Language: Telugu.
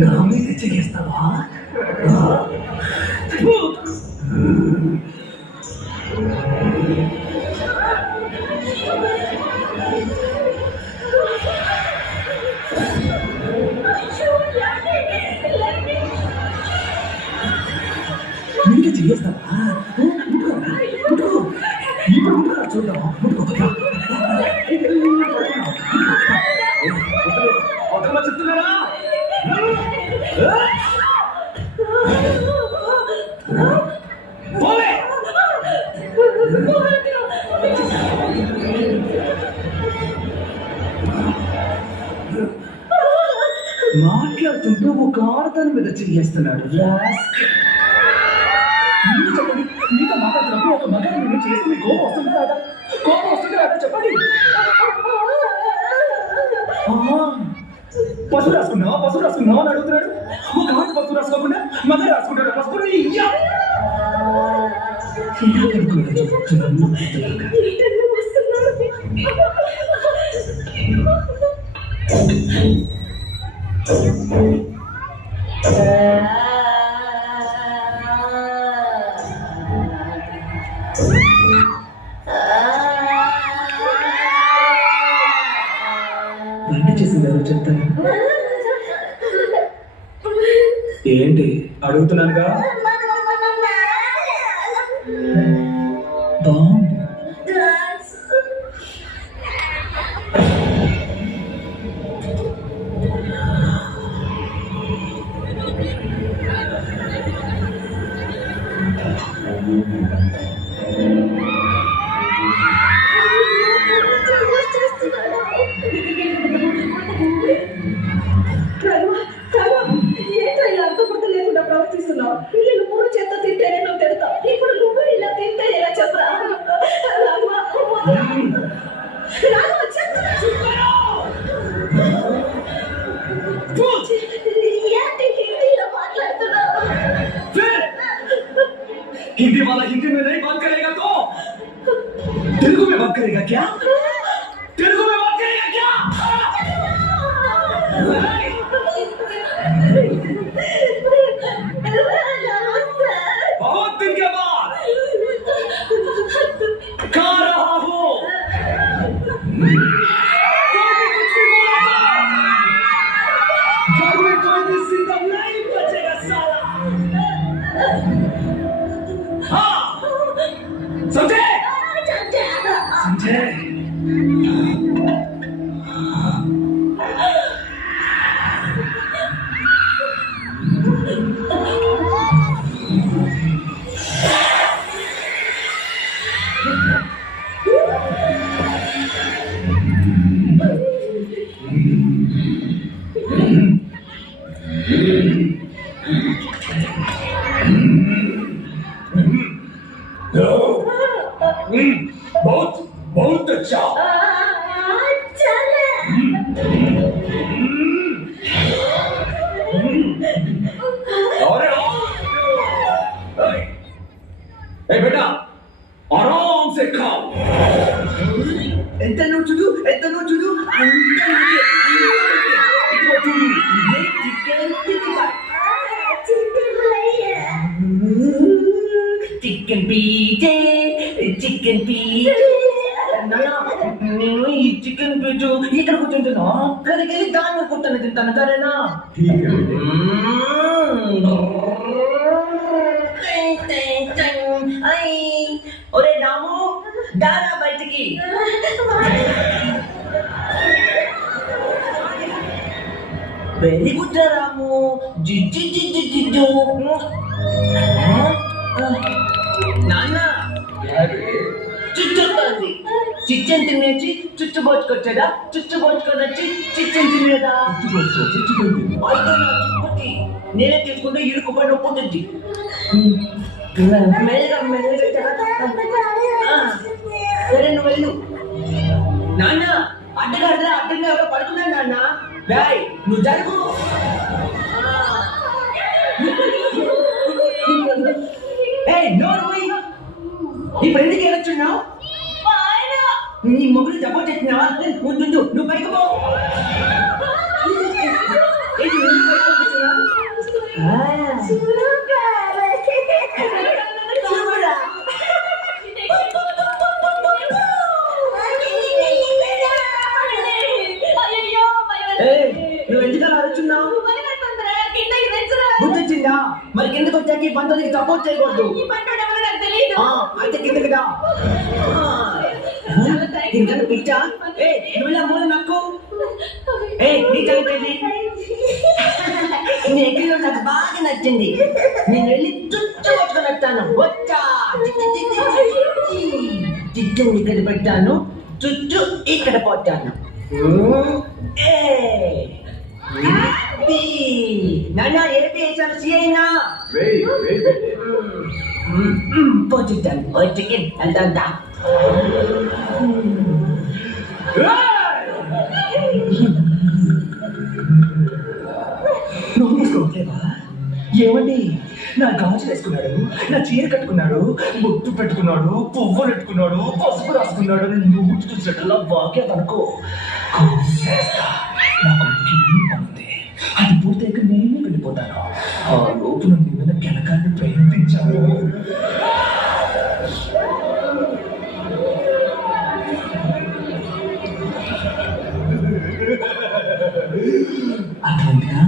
నా మీద చేస్తావా? నీకు చేస్తావా? ఇప్పుడు చూద్దాం. చెప్తున్నారా? మాట్లాడుతుంటూ ఒక ఆడదాని మీద చేస్తున్నాడు. చెప్పండి, మీతో మాట్లాడుతున్నప్పుడు ఒక మగాడు మీరు చేస్తే మీకు కోపం వస్తుందా రాదా? కోపం వస్తుందా రాదా చెప్పండి. పసుపు రాసుకున్నావా అని అడుగుతున్నాడు. ఒక ఆట పసుపు రాసుకోకుండా మగ రాసుకుంటాడు. పసుపు వంట చేసిందారో చెప్తాను. ఏంటి అడుగుతున్నానుగా. ప్రవర్తిస్తున్నావు. నేను పూర్వ చేత తింటేనే నువ్వు తిడతావు. ఇప్పుడు నువ్వు ఇలా తింటే ఎలా చెప్పరా? हिंदी वाला हिंदी में नहीं बात करेगा तो तेलुगु में बात करेगा क्या? तेलुगु में बात करेगा क्या? बहुत दिन के बाद कहाँ रहा हो? घर में कोई भी जिंदा नहीं बचेगा साला। हाँ समझे? समझे? बहुत बहुत अच्छा। अरे बेटा आराम से खाओ। ఎంత నోచుడు చికెన్ పీజే నేను ఈ చికెన్ పీజు ఇక్కడ కూర్చుంటున్నా. అక్కడికి వెళ్ళి దాన్ని కూర్చొని తింటాను సరేనా? ఒరే రాము దారా బయటికి. వెరీ గుడ్ రాము. జిజ్జు నాన్న చుచ్చుంది. చిచ్చన్ తినేసి చుచ్చు పోచుకొచ్చాడా? చుచ్చు పోచుకొని వచ్చి చిచ్చన్ తినేదా? నేనే తీసుకుంటే ఇరుకు పడి నొప్పుంటుంది. సరే నువ్వు వెళ్ళు. నాన్న అడ్డగా ఎవరో పడుకున్నాడు నాన్న. బాయ్ నువ్వు జరుగు. ఇప్పుడు ఎందుకు వెళ్ళొచ్చున్నావు? నీ మొగుడు జబ్బు చేస్తున్నావా? నువ్వు పైకి పో. ఏంటి నువ్వు బయటకు కూర్చున్నా? ఆ, చూపురా. ఏయ్, నువ్వు ఎందుకు అలా అరుచున్నావు? బుద్ధి వచ్చిందా? మరి కిందకు వచ్చాక ఈ పంట నీకు సపోర్ట్ చేయకూడదు. ఆ, అయితే కిందకి రా. ఇంకా పిచ్చా? ఏ నువ్వు ఇలా మూల నక్కు. ఏ నీ చనిపోయింది. నీ ఎక్కడో నాకు బాగా నచ్చింది. నేను వెళ్ళి చుట్టూ పట్టుకొని వస్తాను. వచ్చా చుట్టూ ఇక్కడ పెట్టాను, చుట్టూ ఇక్కడ పట్టాను. నాన్న ఏపీ వేసాను సీఐనా పోచుతాను. వచ్చి అంతా నువ్వు తీసుకోవట్లేవా? ఏమండి, నా గాజు వేసుకున్నాడు, నా చీర కట్టుకున్నాడు, బొట్టు పెట్టుకున్నాడు, పువ్వులు పెట్టుకున్నాడు, పసుపు రాసుకున్నాడు. నువ్వు చూసినట్లా బాగా అనుకో. నాకు ఉంది, అది పూర్తయ్యాక నేనే వెళ్ళిపోతాను. ఆ లోపు నుండి మీద కెనకాన్ని ప్రయత్నించాను. అర్థమైందా?